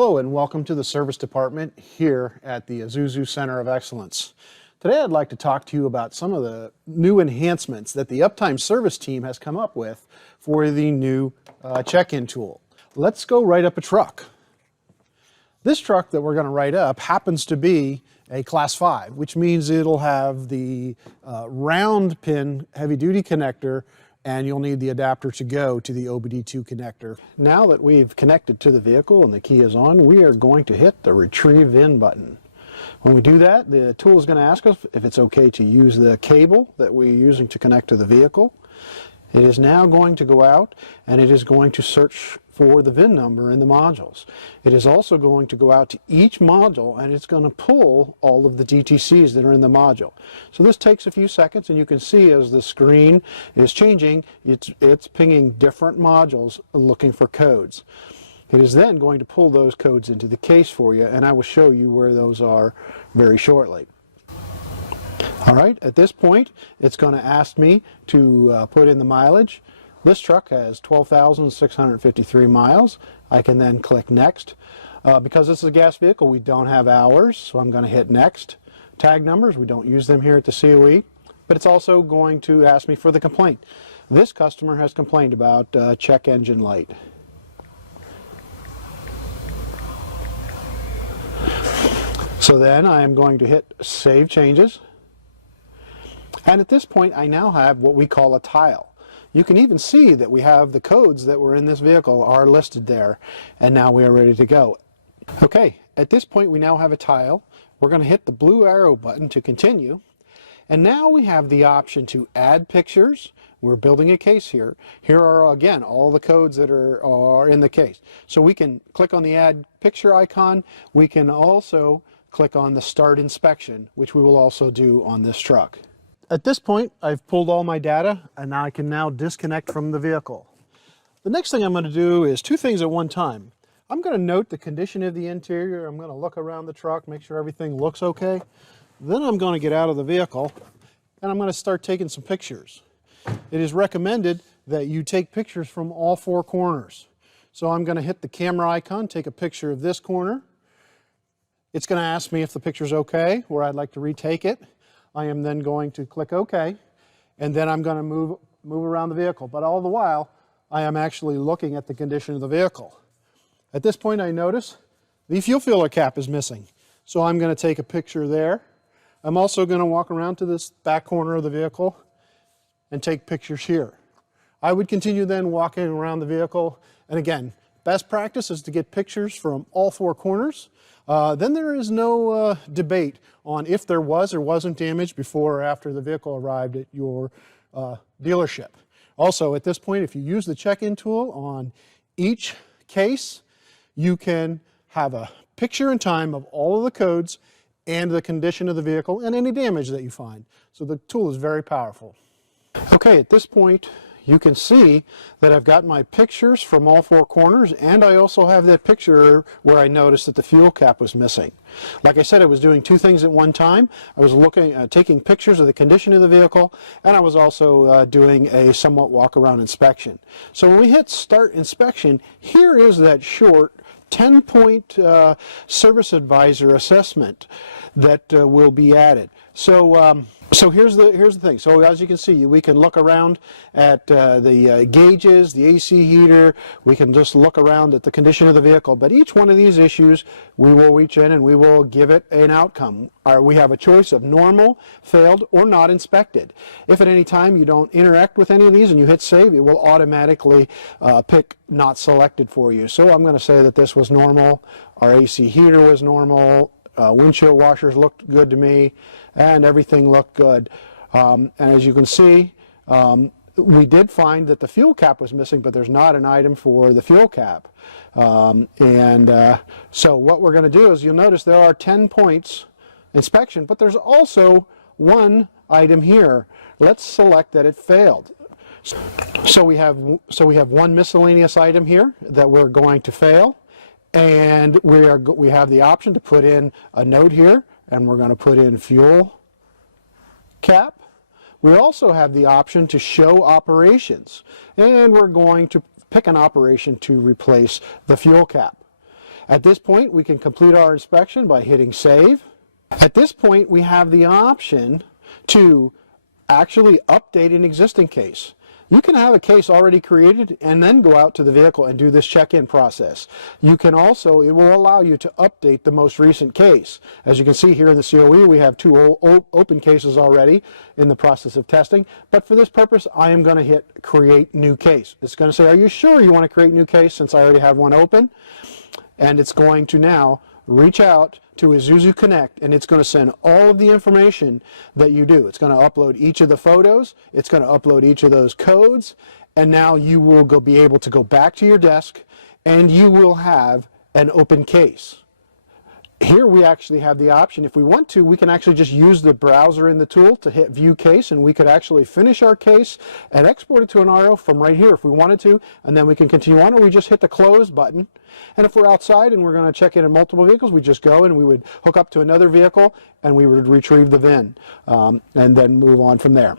Hello and welcome to the service department here at the Isuzu Center of Excellence. Today I'd like to talk to you about some of the new enhancements that the Uptime service team has come up with for the new check-in tool. Let's go write up a truck. This truck that we're going to write up happens to be a Class 5, which means it'll have the round pin heavy-duty connector, and you'll need the adapter to go to the OBD2 connector. Now that we've connected to the vehicle and the key is on, we are going to hit the Retrieve VIN button. When we do that, the tool is going to ask us if it's okay to use the cable that we're using to connect to the vehicle. It is now going to go out and it is going to search for the VIN number in the modules. It is also going to go out to each module and it's going to pull all of the DTCs that are in the module. So this takes a few seconds, and you can see as the screen is changing, it's pinging different modules looking for codes. It is then going to pull those codes into the case for you, and I will show you where those are very shortly. All right, at this point, it's going to ask me to put in the mileage. This truck has 12,653 miles. I can then click Next. Because this is a gas vehicle, we don't have hours, so I'm going to hit Next. Tag numbers, we don't use them here at the COE, but it's also going to ask me for the complaint. This customer has complained about check engine light. So then I am going to hit Save Changes. And at this point, I now have what we call a tile. You can even see that we have the codes that were in this vehicle are listed there, and now we are ready to go. Okay, at this point we now have a tile. We're going to hit the blue arrow button to continue, and now we have the option to add pictures. We're building a case here. Here are, again, all the codes that are in the case. So we can click on the Add Picture icon. We can also click on the Start Inspection, which we will also do on this truck. At this point, I've pulled all my data, and I can now disconnect from the vehicle. The next thing I'm going to do is two things at one time. I'm going to note the condition of the interior. I'm going to look around the truck, make sure everything looks okay. Then I'm going to get out of the vehicle, and I'm going to start taking some pictures. It is recommended that you take pictures from all four corners. So I'm going to hit the camera icon, take a picture of this corner. It's going to ask me if the picture's okay, or I'd like to retake it. I am then going to click OK, and then I'm going to move around the vehicle. But all the while, I am actually looking at the condition of the vehicle. At this point, I notice the fuel filler cap is missing. So I'm going to take a picture there. I'm also going to walk around to this back corner of the vehicle and take pictures here. I would continue then walking around the vehicle, and again, best practice is to get pictures from all four corners. Then there is no debate on if there was or wasn't damage before or after the vehicle arrived at your dealership. Also, at this point, if you use the check-in tool on each case, you can have a picture in time of all of the codes and the condition of the vehicle and any damage that you find. So the tool is very powerful. Okay, at this point, you can see that I've got my pictures from all four corners, and I also have that picture where I noticed that the fuel cap was missing. Like I said, I was doing two things at one time. I was taking pictures of the condition of the vehicle, and I was also doing a somewhat walk-around inspection. So when we hit Start Inspection, here is that short 10-point service advisor assessment that will be added. So here's the thing. So as you can see, we can look around at the gauges, the AC heater. We can just look around at the condition of the vehicle. But each one of these issues, we will reach in and we will give it an outcome. We have a choice of normal, failed, or not inspected. If at any time you don't interact with any of these and you hit save, it will automatically pick not selected for you. So I'm going to say that this was normal. Our AC heater was normal. Windshield washers looked good to me, and everything looked good. And as you can see, we did find that the fuel cap was missing, but there's not an item for the fuel cap. So what we're going to do is, you'll notice there are 10 points inspection, but there's also one item here. Let's select that it failed. So we have one miscellaneous item here that we're going to fail. And we have the option to put in a note here, and we're going to put in fuel cap. We also have the option to show operations, and we're going to pick an operation to replace the fuel cap. At this point, we can complete our inspection by hitting save. At this point, we have the option to actually update an existing case. You can have a case already created and then go out to the vehicle and do this check-in process. You can also, it will allow you to update the most recent case. As you can see here in the COE, we have two open cases already in the process of testing. But for this purpose, I am going to hit create new case. It's going to say, are you sure you want to create new case since I already have one open? And it's going to now reach out to Isuzu Connect, and it's going to send all of the information that you do. It's going to upload each of the photos, it's going to upload each of those codes, and now you will be able to go back to your desk and you will have an open case. Here we actually have the option, if we want to, we can actually just use the browser in the tool to hit view case, and we could actually finish our case and export it to an RO from right here if we wanted to, and then we can continue on, or we just hit the close button. And if we're outside and we're going to check in multiple vehicles, we just go and we would hook up to another vehicle and we would retrieve the VIN and then move on from there.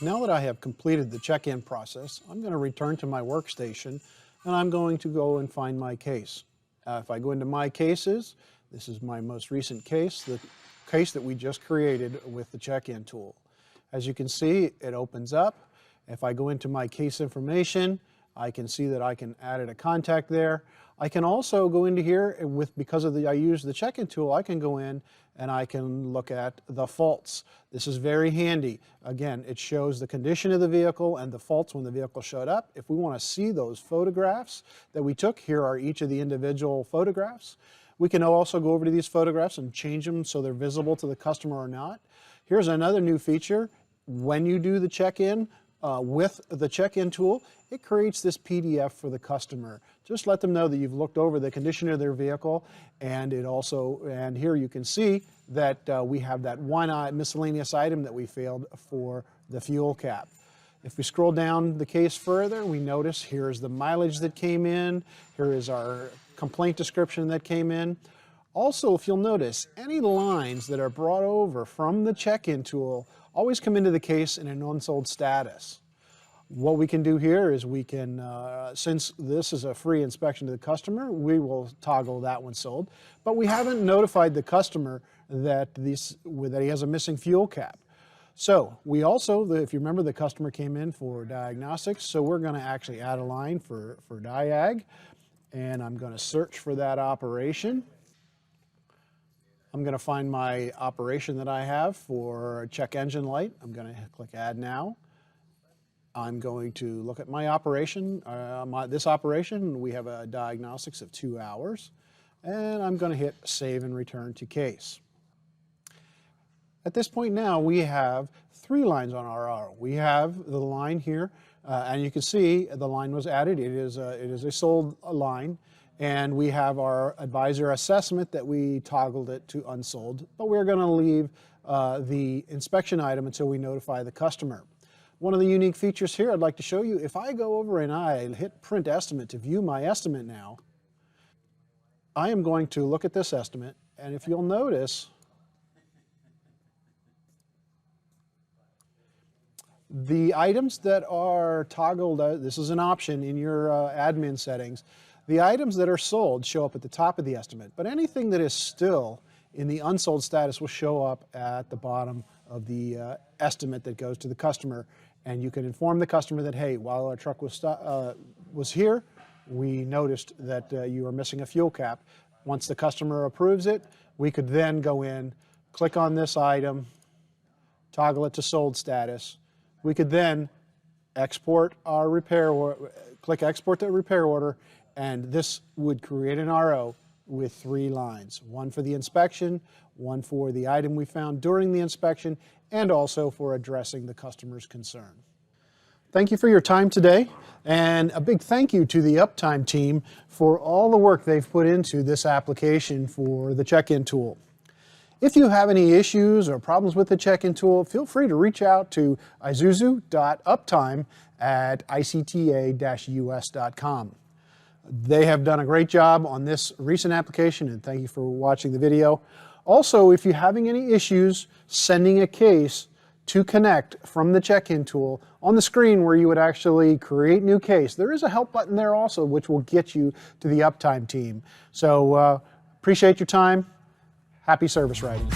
Now that I have completed the check-in process, I'm going to return to my workstation and I'm going to go and find my case. If I go into my cases, this is my most recent case, the case that we just created with the check-in tool. As you can see, it opens up. If I go into my case information, I can see that I can add a contact there. I can also go into here because I use the check-in tool, I can go in and I can look at the faults. This is very handy. Again, it shows the condition of the vehicle and the faults when the vehicle showed up. If we want to see those photographs that we took, here are each of the individual photographs. We can also go over to these photographs and change them so they're visible to the customer or not. Here's another new feature. When you do the check-in with the check-in tool, it creates this PDF for the customer. Just let them know that you've looked over the condition of their vehicle, and here you can see that we have that one miscellaneous item that we failed for the fuel cap. If we scroll down the case further, we notice here's the mileage that came in, here is our complaint description that came in. Also, if you'll notice, any lines that are brought over from the check-in tool always come into the case in an unsold status. What we can do here is we can, since this is a free inspection to the customer, we will toggle that one sold. But we haven't notified the customer that he has a missing fuel cap. So we also, if you remember, the customer came in for diagnostics, so we're going to actually add a line for diag, and I'm going to search for that operation. I'm going to find my operation that I have for check engine light. I'm going to click Add Now. I'm going to look at my operation. This operation, we have a diagnostics of 2 hours, and I'm going to hit Save and Return to Case. At this point now, we have 3 lines on our RO. We have the line here, and you can see the line was added. It is a sold line. And we have our advisor assessment that we toggled it to unsold, but we're going to leave the inspection item until we notify the customer. One of the unique features here I'd like to show you, if I go over and I hit print estimate to view my estimate now, I am going to look at this estimate, and if you'll notice, the items that are toggled, this is an option in your admin settings, the items that are sold show up at the top of the estimate, but anything that is still in the unsold status will show up at the bottom of the estimate that goes to the customer. And you can inform the customer that, hey, while our truck was here, we noticed that you are missing a fuel cap. Once the customer approves it, we could then go in, click on this item, toggle it to sold status. We could then export our repair order, click Export to Repair Order, and this would create an RO with 3 lines, one for the inspection, one for the item we found during the inspection, and also for addressing the customer's concern. Thank you for your time today, and a big thank you to the Uptime team for all the work they've put into this application for the check-in tool. If you have any issues or problems with the check-in tool, feel free to reach out to isuzu.uptime@icta-us.com. They have done a great job on this recent application, and thank you for watching the video. Also, if you're having any issues sending a case to connect from the check-in tool on the screen where you would actually create new case. There is a help button there also, which will get you to the uptime team. So appreciate your time. Happy service writing.